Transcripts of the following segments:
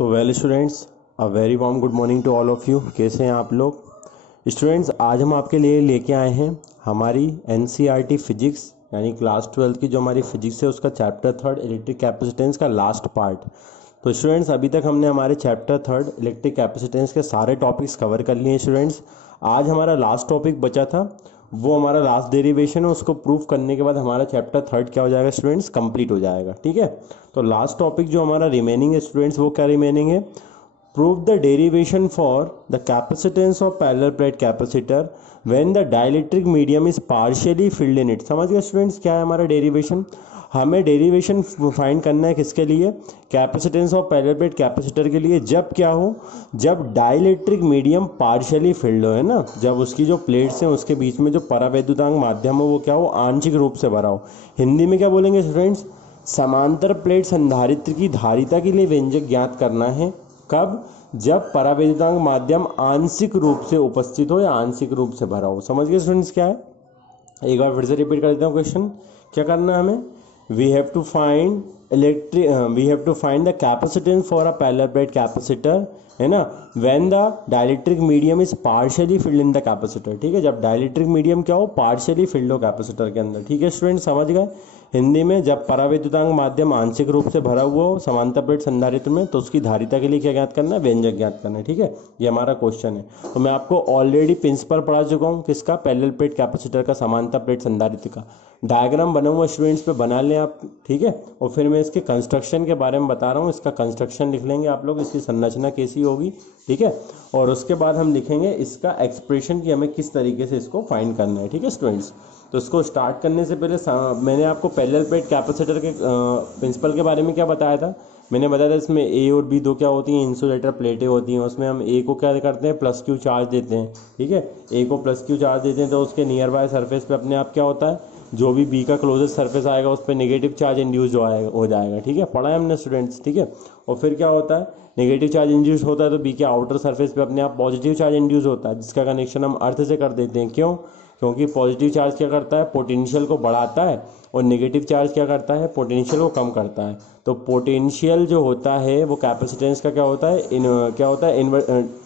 So well students, a very warm good morning to all of you. कैसे हैं आप लोग स्टूडेंट्स? आज हम आपके लिए लेके आए हैं हमारी एनसीईआरटी फिजिक्स यानी क्लास 12 की जो हमारी फिजिक्स है उसका चैप्टर 3 इलेक्ट्रिक कैपेसिटेंस का लास्ट पार्ट। तो स्टूडेंट्स अभी तक हमने हमारे चैप्टर 3 इलेक्ट्रिक कैपेसिटेंस के सारे टॉपिक्स कवर कर लिए हैं स्टूडेंट्स। आज हमारा लास्ट टॉपिक बचा था, वो हमारा लास्ट डेरिवेशन है। उसको प्रूफ करने के बाद हमारा चैप्टर 3 क्या हो जाएगा स्टूडेंट्स, कंप्लीट हो जाएगा। ठीक है, तो लास्ट टॉपिक जो हमारा रिमेनिंग है स्टूडेंट्स, वो क्या रिमेनिंग है? Prove the derivation for the capacitance of parallel plate capacitor when the dielectric medium is partially filled in it. समझ गए स्टूडेंट्स क्या है हमारा डेरिवेशन? हमें डेरिवेशन फाइंड करना है किसके लिए? Capacitance of parallel plate capacitor के लिए। जब क्या हो? जब डाइलेक्ट्रिक मीडियम पार्शियली फिल्ड हो, है ना, जब उसकी जो प्लेट्स हैं उसके बीच में जो परावैद्युतांक माध्यम हो वो क्या हो? आंशिक रूप से भरा हो। हिंदी में क्या बोलेंगे स्टूडेंट्स? समांतर प्लेट संधारित्र की धारिता के लिए व्यंजक ज्ञात करना है। कब? जब परावैद्युतांक माध्यम आंशिक रूप से उपस्थित हो या आंशिक रूप से भरा हो। समझ गए स्टूडेंट्स क्या है? एक बार फिर से रिपीट कर देता हूँ क्वेश्चन। क्या करना है हमें? We have to find the capacitance for a parallel plate capacitor, है ना, when the dielectric medium is partially filled in the capacitor. ठीक है, जब डाइलेक्ट्रिक मीडियम क्या हो? पार्शियली फिल्ड हो कैपेसिटर के अंदर। ठीक है स्टूडेंट, समझ गए? हिंदी में जब परावैद्युतांक माध्यम आंशिक रूप से भरा हुआ हो समांतर प्लेट संधारित्र में, तो उसकी धारिता के लिए क्या ज्ञात करना है? व्यंजक ज्ञात करना है। ठीक है, ये हमारा क्वेश्चन है। तो मैं आपको ऑलरेडी प्रिंसिपल पढ़ा चुका हूँ किसका? पैरेलल प्लेट कैपेसिटर का, समांतर प्लेट संधारित्र का। डायग्राम बना हुआ स्टूडेंट्स पे बना लें आप। ठीक है, और फिर मैं इसके कंस्ट्रक्शन के बारे में बता रहा हूँ। इसका कंस्ट्रक्शन लिख लेंगे आप लोग, इसकी संरचना कैसी होगी। ठीक है, और उसके बाद हम लिखेंगे इसका एक्सप्रेशन कि हमें किस तरीके से इसको फाइंड करना है। ठीक है स्टूडेंट्स, तो इसको स्टार्ट करने से पहले मैंने आपको पैरेलल प्लेट कैपेसिटर के प्रिंसिपल के बारे में क्या बताया था? मैंने बताया था इसमें ए और बी दो क्या होती हैं? इंसुलेटर प्लेटें होती हैं। उसमें हम ए को क्या करते हैं? प्लस क्यू चार्ज देते हैं। ठीक है, ए को प्लस क्यू चार्ज देते हैं तो उसके नियर बाय सरफेस पे अपने आप क्या होता है? जो भी बी का क्लोजेस्ट सरफेस आएगा उस पर नेगेटिव चार्ज इंड्यूस हो जाएगा। ठीक है, पढ़ा है हमने स्टूडेंट्स। ठीक है, और फिर क्या होता है? नेगेटिव चार्ज इंड्यूस होता है तो बी के आउटर सरफेस पे अपने आप पॉजिटिव चार्ज इंड्यूस होता है, जिसका कनेक्शन हम अर्थ से कर देते हैं। क्यों? क्योंकि पॉजिटिव चार्ज क्या करता है? पोटेंशियल को बढ़ाता है, और नेगेटिव चार्ज क्या करता है? पोटेंशियल को कम करता है। तो पोटेंशियल जो होता है वो कैपेसिटेंस का क्या होता है?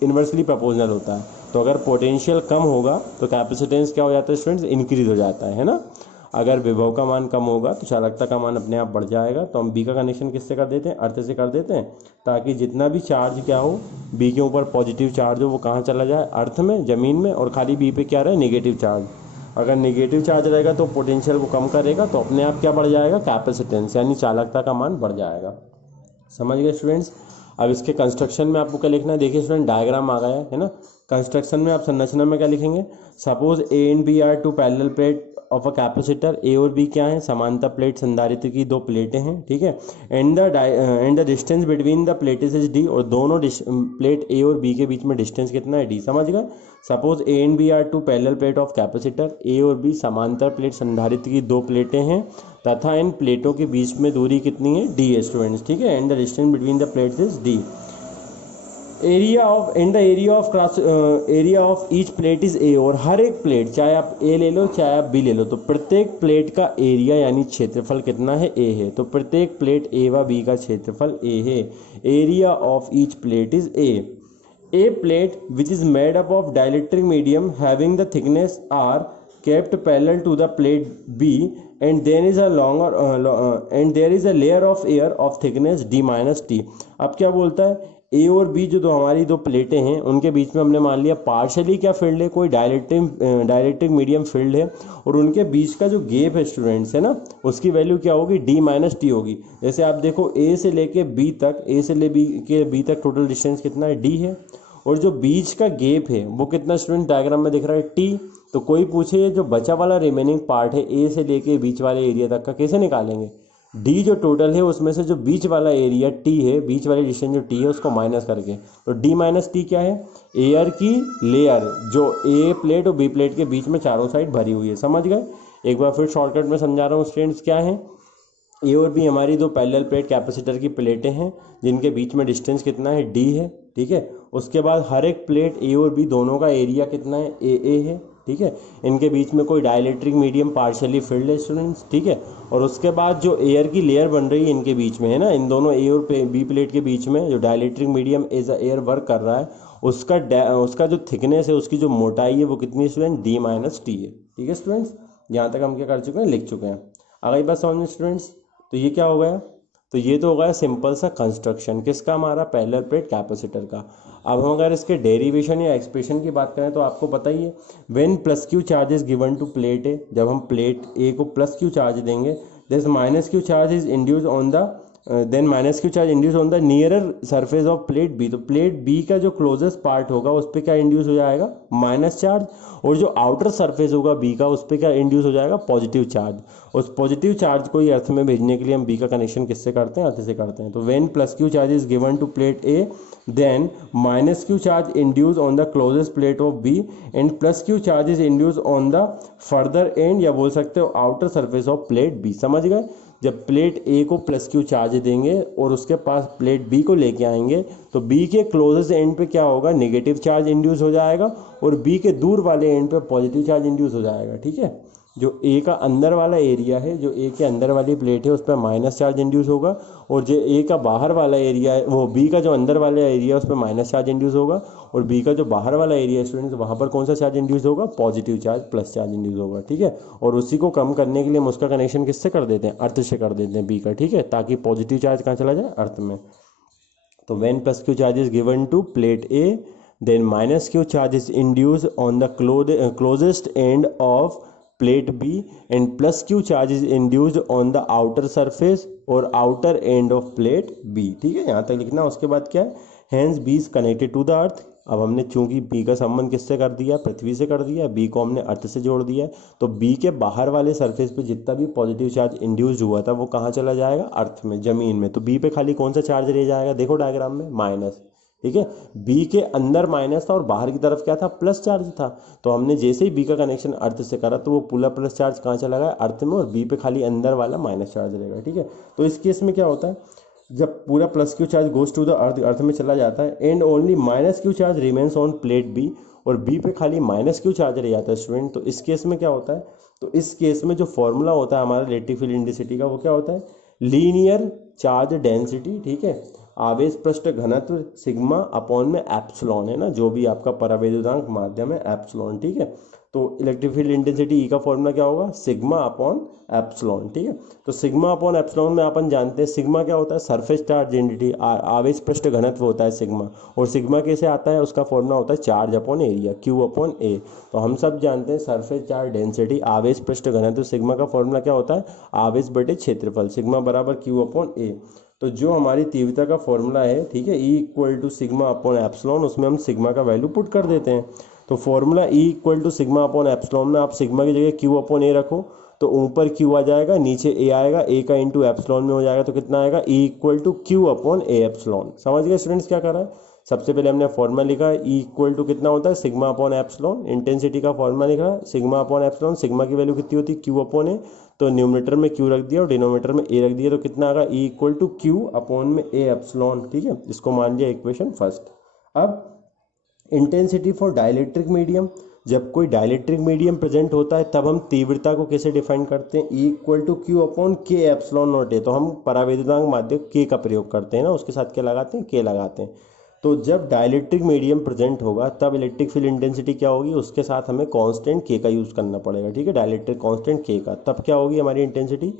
इन्वर्सली प्रोपोर्शनल होता है। तो अगर पोटेंशियल कम होगा तो कैपेसिटेंस क्या हो जाता है स्टूडेंट्स? इंक्रीज हो जाता है ना। अगर विभव का मान कम होगा तो चालकता का मान अपने आप बढ़ जाएगा। तो हम बी का कनेक्शन किससे कर देते हैं? अर्थ से कर देते हैं, ताकि जितना भी चार्ज क्या हो बी के ऊपर पॉजिटिव चार्ज हो वो कहाँ चला जाए? अर्थ में, जमीन में, और खाली बी पे क्या रहे? Negative charge. अगर नेगेटिव चार्ज रहेगा तो पोटेंशियल को कम करेगा, तो अपने आप क्या बढ़ जाएगा? कैपेसिटेंस यानी चालकता का मान बढ़ जाएगा। समझ गए स्टूडेंट्स? अब इसके कंस्ट्रक्शन में आपको क्या लिखना है? देखिए स्टूडेंट, डायग्राम आ गया है ना। कंस्ट्रक्शन में आप संरचना में क्या लिखेंगे? Suppose A and B are two parallel plate of a capacitor. A और बी क्या है? समांतर प्लेट संधारित्र की दो प्लेटें हैं। ठीक है, and the distance between the plates is D, और दोनों प्लेट ए और बी के बीच में डिस्टेंस कितना है? डी। समझ गए? Suppose A and B are two parallel plate of capacitor. A और बी समांतर प्लेट संधारित्र की दो प्लेटें हैं तथा इन प्लेटों के बीच में दूरी कितनी है? डी है स्टूडेंट्स। ठीक है, and the distance between the plates is D. Area of each plate is ए, और हर एक प्लेट, चाहे आप ए ले लो चाहे आप बी ले लो, तो प्रत्येक प्लेट का एरिया यानी क्षेत्रफल कितना है? ए है। तो प्रत्येक प्लेट ए व बी का क्षेत्रफल ए है। Area of each plate is A plate which is made up of dielectric medium having the thickness are kept parallel to the plate B, and there is a layer of air of thickness D minus T। अब क्या बोलता है? ए और B जो हमारी दो प्लेटें हैं उनके बीच में हमने मान लिया पार्शली क्या फील्ड है? कोई डाइलेक्ट्रिक मीडियम फील्ड है, और उनके बीच का जो गैप है स्टूडेंट्स, है ना, उसकी वैल्यू क्या होगी? डी माइनस टी होगी। जैसे आप देखो ए से लेके बी तक, ए से ले बी तक टोटल डिस्टेंस कितना है? डी है, और जो बीच का गैप है वो कितना स्टूडेंट डायग्राम में दिख रहा है? टी। तो कोई पूछे जो बचा वाला रिमेनिंग पार्ट है ए से लेके बीच वाले एरिया तक का कैसे निकालेंगे? डी जो टोटल है उसमें से जो बीच वाला एरिया टी है, बीच वाली डिस्टेंस जो टी है उसको माइनस करके, तो डी माइनस टी क्या है? एयर की लेयर जो ए प्लेट और बी प्लेट के बीच में चारों साइड भरी हुई है। समझ गए? एक बार फिर शॉर्टकट में समझा रहा हूँ स्टूडेंट्स, क्या है? ए और बी हमारी दो पैरेलल प्लेट कैपेसिटर की प्लेटें हैं जिनके बीच में डिस्टेंस कितना है? डी है। ठीक है, उसके बाद हर एक प्लेट ए और बी दोनों का एरिया कितना है? ए है। ठीक है। इनके बीच में कोई डाइलेक्ट्रिक मीडियम पार्शियली फिल्ड है स्टूडेंट्स, ठीक है। और उसके बाद जो एयर की लेयर बन रही है इनके बीच में, है ना, इन दोनों ए और बी प्लेट के बीच में जो dielectric medium as a air work कर रहा है, उसका जो थिकनेस है, उसकी जो मोटाई है वो कितनी स्टूडेंट, डी माइनस टी है, ठीक है स्टूडेंट्स। यहाँ तक हम क्या कर चुके हैं, लिख चुके हैं। अगर बात समझ में स्टूडेंट्स, तो ये क्या हो गया, तो ये तो हो गया सिंपल सा कंस्ट्रक्शन किसका, हमारा पैरेलल प्लेट कैपेसिटर का। अब हम अगर इसके डेरिवेशन या एक्सप्रेशन की बात करें तो आपको पता ही है, when plus Q charge is given to plate A, जब हम प्लेट ए को प्लस क्यू चार्ज देंगे, this minus Q charge is induce on the then minus Q charge induce on the nearer surface of plate B. तो plate B का जो closest part होगा उस पर क्या इंड्यूस हो जाएगा, माइनस चार्ज, और जो आउटर सरफेस होगा बी का उस पर क्या इंड्यूस हो जाएगा, पॉजिटिव चार्ज। उस पॉजिटिव चार्ज को अर्थ में भेजने के लिए हम बी का कनेक्शन किससे करते हैं, अर्थ से करते हैं। तो when plus Q charge is given to plate A, then minus Q charge induce on the closest plate of B and plus Q charge is induce on the further end, या बोल सकते हो outer surface of plate B. समझ गए। जब plate A को plus Q charge देंगे और उसके पास प्लेट बी को लेके आएंगे, तो बी के क्लोजेस्ट एंड पे क्या होगा, नेगेटिव चार्ज इंड्यूस हो जाएगा, और बी के दूर वाले एंड पे पॉजिटिव चार्ज इंड्यूस हो जाएगा, ठीक है। जो ए का अंदर वाला एरिया है, जो ए के अंदर वाली प्लेट है, उस पर माइनस चार्ज इंड्यूस होगा, और जो ए का बाहर वाला एरिया है, वो बी का जो अंदर वाला एरिया है उस पर माइनस चार्ज इंड्यूस होगा, और बी का जो बाहर वाला एरिया है स्टूडेंट्स, वहाँ पर कौन सा चार्ज इंड्यूस होगा, positive charge plus charge induce होगा, ठीक है। और उसी को कम करने के लिए हम उसका कनेक्शन किससे कर देते हैं, अर्थ से कर देते हैं बी का, ठीक है, ताकि पॉजिटिव चार्ज कहाँ चला जाए, अर्थ में। तो when plus Q charge is given to plate A, then minus Q charge is induce on the closest end of plate B and plus Q charge is induced on the outer surface और outer end of plate B, ठीक है। यहाँ तक लिखना। उसके बाद क्या है, hence B is connected to the earth. अब हमने चूंकि बी का संबंध किससे कर दिया, पृथ्वी से कर दिया, बी को हमने अर्थ से जोड़ दिया है, तो बी के बाहर वाले सरफेस पे जितना भी पॉजिटिव चार्ज इंड्यूस हुआ था वो कहाँ चला जाएगा, अर्थ में, जमीन में। तो बी पे खाली कौन सा चार्ज रह जाएगा, देखो डायग्राम में, माइनस, ठीक है। बी के अंदर माइनस था और बाहर की तरफ क्या था, प्लस चार्ज था। तो हमने जैसे ही बी का कनेक्शन अर्थ से करा तो वो पूरा प्लस चार्ज कहाँ चला गया, अर्थ में, और बी पे खाली अंदर वाला माइनस चार्ज रहेगा, ठीक है। तो इस केस में क्या होता है, जब पूरा plus Q charge goes to the earth, earth में चला जाता है, and only minus Q charge remains on plate B, और बी पे खाली माइनस क्यू चार्ज रह जाता है स्टूडेंट। तो इस केस में क्या होता है, तो इस केस में जो फॉर्मूला होता है हमारा इलेक्ट्रिक फील्ड इंटेंसिटी का, वो क्या होता है, लीनियर चार्ज डेंसिटी, ठीक है, आवेश पृष्ठ घनत्व सिग्मा अपॉन में एप्सिलॉन, है ना, जो भी आपका परावैद्युतांक माध्यम है एप्सिलॉन, ठीक है। तो इलेक्ट्रिक फील्ड इंटेंसिटी ई का फॉर्मूला क्या होगा, सिग्मा अपॉन एप्सिलॉन, ठीक है। तो सिग्मा अपॉन एप्सिलॉन में अपन जानते हैं सिग्मा क्या होता है, सरफेस चार्ज डेंसिटी, आवेश पृष्ठ घनत्व होता है सिग्मा, और सिग्मा कैसे आता है, उसका फॉर्मूला होता है charge upon area, Q upon A. तो हम सब जानते हैं सरफेस चार्ज डेंसिटी, आवेश पृष्ठ घनत्व, सिग्मा का फॉर्मूला क्या होता है, आवेश बटे क्षेत्रफल, सिग्मा बराबर क्यू अपॉन ए। तो जो हमारी तीव्रता का फॉर्मूला है, ठीक है, E equal to sigma upon epsilon, उसमें हम सिग्मा का वैल्यू पुट कर देते हैं। तो formula E equal to sigma upon epsilon में आप सिग्मा की जगह क्यू अपॉन ए रखो, तो ऊपर क्यू आ जाएगा, नीचे ए आएगा, ए का इंटू एप्सिलॉन में हो जाएगा, तो कितना आएगा, E equal to Q upon A epsilon. समझ गए स्टूडेंट्स क्या कर रहा है, सबसे पहले हमने फॉर्मूला लिखा है ई इक्वल टू कितना होता है, सिग्मा अपॉन एप्सिलॉन, इंटेंसिटी का फॉर्मूला लिखा है सिग्मा अपॉन एप्सिलॉन, सिग्मा की वैल्यू कितनी होती है, क्यू अपॉन ए, तो न्यूमरेटर में क्यू रख दिया और डिनोमिनेटर में ए रख दिया, तो कितना आएगा, E equal to Q upon में ए एप्सिलॉन, ठीक है। इसको मान लिया इक्वेशन फर्स्ट। अब इंटेंसिटी फॉर डाइलेक्ट्रिक मीडियम, जब कोई डाइलेक्ट्रिक मीडियम प्रेजेंट होता है तब हम तीव्रता को कैसे डिफाइन करते हैं, E equal to Q upon K epsilon naught A. तो हम परावैद्युतांक माध्यम के का प्रयोग करते हैं ना, उसके साथ क्या लगाते हैं, के लगाते हैं। तो जब डाइलेक्ट्रिक मीडियम प्रेजेंट होगा तब इलेक्ट्रिक फील्ड इंटेंसिटी क्या होगी, उसके साथ हमें कांस्टेंट के का यूज करना पड़ेगा, ठीक है, डाइलेक्ट्रिक कांस्टेंट के का। तब क्या होगी हमारी intensity,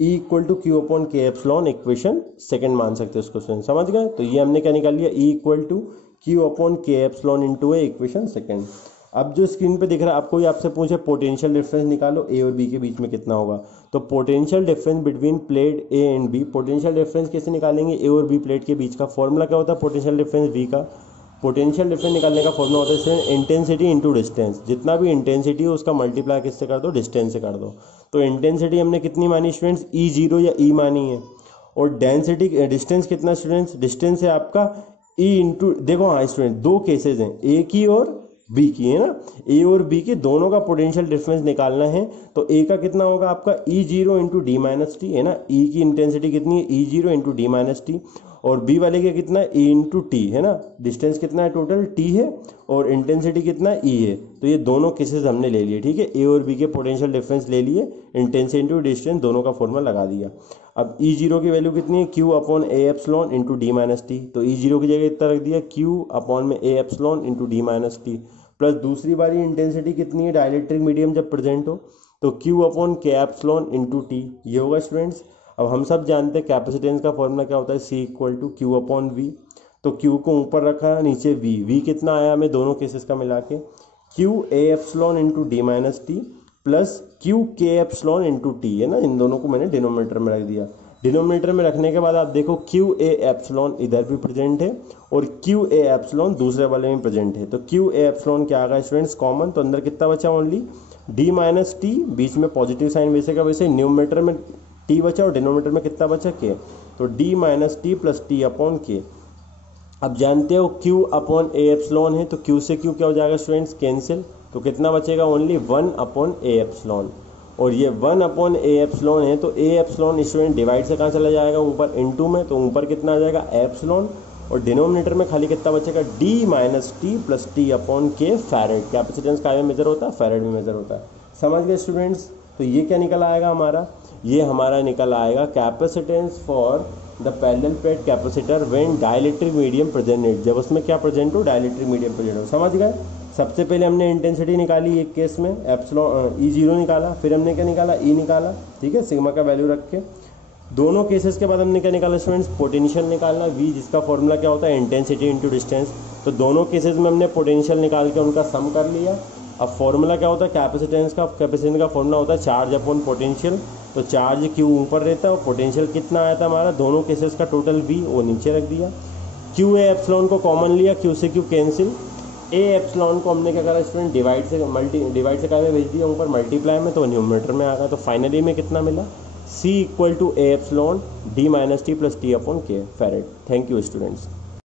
E equal to Q upon K epsilon, equation second मान सकते हैं उसको, समझ गए। तो ये हमने क्या निकाल लिया, E equal to Q upon K epsilon into A, equation second. अब जो स्क्रीन पे दिख रहा है आपको, ये आपसे पूछे पोटेंशियल डिफरेंस निकालो ए और बी के बीच में कितना होगा। तो potential difference between plate A and B, potential difference कैसे निकालेंगे, ए और बी प्लेट के बीच का फॉर्मूला क्या होता है, पोटेंशियल डिफरेंस बी का। पोटेंशियल डिफरेंस निकालने का फॉर्मूला होता है इंटेंसिटी इंटू डिस्टेंस, जितना भी इंटेंसिटी हो उसका मल्टीप्लाई किससे कर दो, डिस्टेंस से कर दो। तो इंटेंसिटी हमने कितनी मानी स्टूडेंट्स, ई जीरो या ई मानी है, और डेंसिटी डिस्टेंस कितना स्टूडेंट्स, डिस्टेंस है आपका ई इंटू, देखो हाँ स्टूडेंट दो केसेज हैं, ए की और बी की, है ना, ए और बी के दोनों का पोटेंशियल डिफरेंस निकालना है। तो ए का कितना होगा आपका, E zero into D minus T, है ना, ई की इंटेंसिटी कितनी है, E zero into D minus T, और बी वाले का कितना है, ए इंटू टी है ना, डिस्टेंस कितना है टोटल टी है और इंटेंसिटी कितना है ई है। तो ये दोनों केसेस हमने ले लिए, ठीक है, ए और बी के पोटेंशियल डिफरेंस ले लिए, इंटेंसिटी इंटू डिस्टेंस दोनों का फॉर्मूला लगा दिया। अब ई जीरो की वैल्यू कितनी है, Q upon A epsilon into D minus T, तो ई जीरो की जगह इतना रख दिया क्यू अपॉन में A epsilon into D minus T, plus दूसरी बारी इंटेंसिटी कितनी है डाइलेक्ट्रिक मीडियम जब प्रेजेंट हो तो Q upon K epsilon into T, ये होगा स्टूडेंट्स। अब हम सब जानते हैं कैपेसिटेंस का फॉर्मूला क्या होता है, C equal to Q upon V, तो क्यू को ऊपर रखा है नीचे वी कितना आया हमें दोनों केसेस का मिला के, Q A epsilon into D minus T plus Q के एप्सिलॉन इंटू टी है ना, इन दोनों को मैंने डिनोमिनेटर में रख दिया। डिनोमिनेटर में रखने के बाद आप देखो क्यू ए एप्सिलॉन इधर भी प्रेजेंट है और क्यू ए एप्सिलॉन दूसरे वाले में प्रेजेंट है, तो क्यू ए एप्सिलॉन क्या आ गया स्टूडेंट्स कॉमन, तो अंदर कितना बचा ओनली डी माइनस टी, बीच में पॉजिटिव साइन वैसे का वैसे, न्यूमरेटर में टी बचा और डिनोमिनेटर में कितना बचा के, तो D minus T plus T upon के। अब जानते हो क्यू अपॉन ए एप्सिलॉन है तो क्यू से क्यू क्या हो जाएगा स्टूडेंट्स कैंसिल, तो कितना बचेगा ओनली 1 अपॉन ए एप्सिलॉन, और ये 1 अपॉन ए एप्सिलॉन है तो ए एप्सिलॉन स्टूडेंट डिवाइड से कहाँ चला जाएगा ऊपर इनटू में, तो ऊपर कितना आ जाएगा एप्सिलॉन और डिनोमिनेटर में खाली कितना बचेगा D minus T plus T upon K farad. Capacitance का में मेजर होता है, फैरेड में मेजर होता है, समझ गए स्टूडेंट्स। तो ये क्या निकल आएगा हमारा, ये हमारा निकल आएगा capacitance for the parallel plate capacitor when dielectric medium present, जब उसमें क्या प्रेजेंट हो, डाइलेक्ट्रिक मीडियम प्रेजेंट हो, समझ गए। सबसे पहले हमने इंटेंसिटी निकाली एक केस में, एप्सिलॉन ई जीरो निकाला, फिर हमने क्या निकाला ई निकाला, ठीक है, सिग्मा का वैल्यू रख के। दोनों केसेस के बाद हमने क्या निकाला स्टूडेंट्स, पोटेंशियल निकालना, वी जिसका फॉर्मूला क्या होता है इंटेंसिटी इंटू डिस्टेंस, तो दोनों केसेस में हमने पोटेंशियल निकाल के उनका सम कर लिया। अब फॉर्मूला क्या होता है कैपेसिटेंस का, कैपेसिटेंस का फॉर्मूला होता है चार्ज अपॉन पोटेंशियल, तो चार्ज क्यू ऊपर रहता है और पोटेंशियल कितना आया था हमारा, दोनों केसेस का टोटल वी वो नीचे रख दिया। क्यू ए एप्सिलॉन को कॉमन लिया, क्यू से क्यू कैंसिल, ए एप्सिलॉन को हमने क्या करा स्टूडेंट डिवाइड से क्या में भेज दिया ऊपर मल्टीप्लाई में, तो न्यूमरेटर में आ गया, तो फाइनली में कितना मिला, C equal to A epsilon D minus T plus T upon K farad. Thank you students.